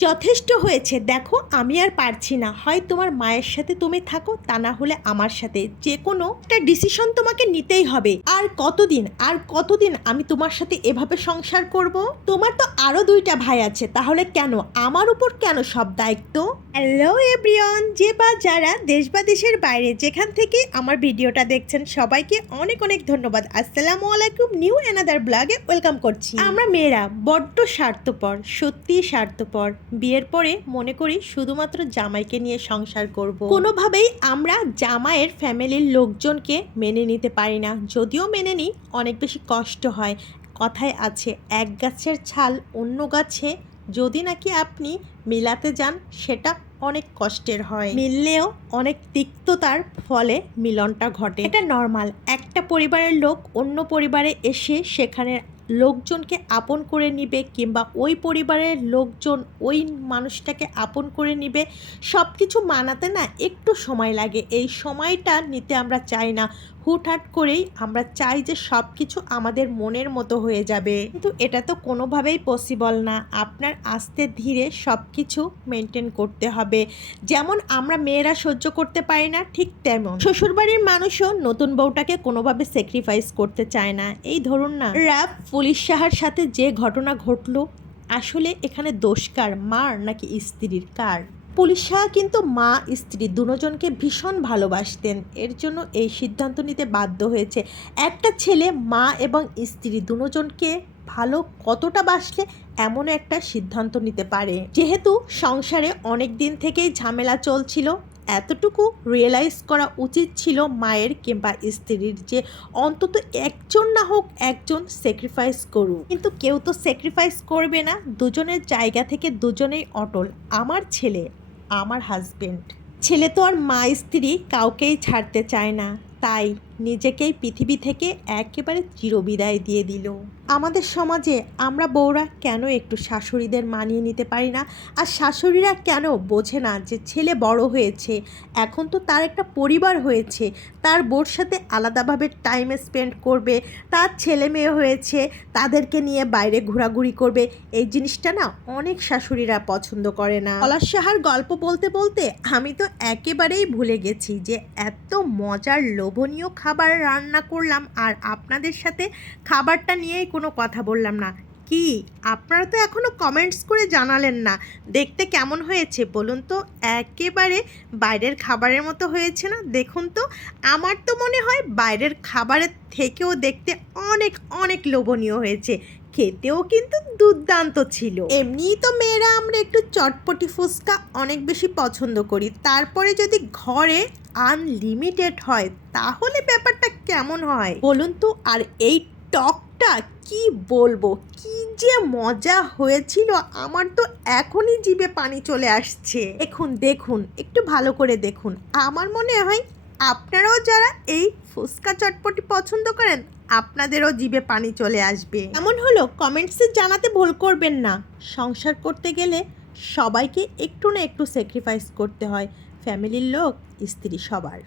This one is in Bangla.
যথেষ্ট হয়েছে। দেখো, আমি আর পারছি না। হয় তোমার মায়ের সাথে তুমি থাকো, তা না হলে আমার সাথে। যে কোনো একটা ডিসিশন তোমাকে নিতেই হবে। আর কতদিন আর কতদিন আমি তোমার সাথে এভাবে সংসার করব? তোমার তো আরও দুইটা ভাই আছে, তাহলে কেন? আমার উপর কেন সব দায়িত্ব? হ্যালো এভরিওয়ান যে বা যারা দেশ বা দেশের বাইরে, যেখান থেকে আমার ভিডিওটা দেখছেন, সবাইকে অনেক অনেক ধন্যবাদ। আসসালামু আলাইকুম নিউ এনাদার ব্লগে ওয়েলকাম করছি। আমরা মেয়েরা বড্ড স্বার্থপর সত্যি স্বার্থপর। বিয়ের পরে মনে করি শুধুমাত্র জামাইকে নিয়ে সংসার করব। কোনোভাবেই আমরা জামাইয়ের ফ্যামিলির লোকজনকে মেনে নিতে পারি না। যদিও মেনে নিই অনেক বেশি কষ্ট হয়। কথায় আছে এক গাছের ছাল অন্য গাছে। যদি নাকি আপনি মিলাতে যান সেটা অনেক কষ্টের হয়। মিললেও অনেক তিক্ততার ফলে মিলনটা ঘটে। এটা নর্মাল একটা পরিবারের লোক অন্য পরিবারে এসে সেখানে লোকজনকে আপন করে নিবে কিংবা ওই পরিবারের লোকজন ওই মানুষটাকে আপন করে নিবে সব কিছু মানাতে না একটু সময় লাগে। এই সময়টা নিতে আমরা চাই না। হুটহাট করেই আমরা চাই যে সব কিছু আমাদের মনের মতো হয়ে যাবে। কিন্তু এটা তো কোনোভাবেই পসিবল না। আপনার আস্তে ধীরে সব কিছু মেনটেন করতে হবে। যেমন আমরা মেয়েরা সহ্য করতে পারি না, ঠিক তেমন। শ্বশুরবাড়ির মানুষও নতুন বউটাকে কোনোভাবে স্যাক্রিফাইস করতে চায় না। এই ধরুন না র্যাব পুলিশ সাহার সাথে যে ঘটনা ঘটলো, আসলে এখানে দোষ কার? মার নাকি স্ত্রীর? কার? পুলিশ কিন্তু মা, স্ত্রী দুজনকে ভীষণ ভালোবাসতেন। এর জন্য এই সিদ্ধান্ত নিতে বাধ্য হয়েছে। একটা ছেলে, মা এবং স্ত্রী দুজনকে ভালো কতটা বাসলে এমন একটা সিদ্ধান্ত নিতে পারে। যেহেতু সংসারে অনেক দিন থেকেই ঝামেলা চলছিল, এতটুকু রিয়েলাইজ করা উচিত ছিল মায়ের কিংবা স্ত্রীর যে অন্তত একজন না হোক একজন স্যাক্রিফাইস করুক। কিন্তু কেউ তো স্যাক্রিফাইস করবে না। দুজনের জায়গা থেকে দুজনেই অটল। আমার ছেলে আমার হাজবেন্ড ছেলে তো আর মা স্ত্রী কাউকেই ছাড়তে চায় না। তাই নিজেকেই পৃথিবী থেকে একেবারে চিরবিদায় দিয়ে দিল। আমাদের সমাজে আমরা বউরা কেন একটু শাশুড়িদের মানিয়ে নিতে পারি না? আর শাশুড়িরা কেন বোঝে না যে ছেলে বড় হয়েছে, এখন তো তার একটা পরিবার হয়েছে, তার বোর সাথে আলাদাভাবে টাইম স্পেন্ড করবে, তার ছেলে মেয়ে হয়েছে, তাদেরকে নিয়ে বাইরে ঘোরাঘুরি করবে, এই জিনিসটা না অনেক শাশুড়িরা পছন্দ করে না। পলাশ সাহার গল্প বলতে বলতে আমি তো একেবারেই ভুলে গেছি যে এত মজার, লোভনীয় খাবার রান্না করলাম আর আপনাদের সাথে খাবারটা নিয়েই কোনো কথা বললাম না। কি? আপনারা তো এখনও কমেন্টস করে জানালেন না। দেখতে কেমন হয়েছে বলুন তো? একেবারে বাইরের খাবারের মতো হয়েছে না? দেখুন তো, আমার তো মনে হয় বাইরের খাবারের থেকেও দেখতে অনেক অনেক লোভনীয় হয়েছে। খেতেও কিন্তু দুর্দান্ত ছিল। এমনিই তো মেয়েরা আমরা একটু চটপটি ফুচকা অনেক বেশি পছন্দ করি। তারপরে যদি ঘরে আনলিমিটেড হয়, তাহলে ব্যাপারটা কেমন হয়? বলুন তো, আর এই টকটা কি বলব? কি যে মজা হয়েছিল, আমার তো এখনই জিভে পানি চলে আসছে। দেখুন দেখুন, একটু ভালো করে দেখুন। আমার মনে হয় আপনারাও যারা এই ফুচকা চটপটি পছন্দ করেন, আপনাদেরও জিভে পানি চলে আসবে। এমন হলো, কমেন্টসে জানাতে ভুল করবেন না। সংসার করতে গেলে সবাইকে একটু না একটু স্যাক্রিফাইস করতে হয়। ফ্যামিলির লোক, স্ত্রী সবার।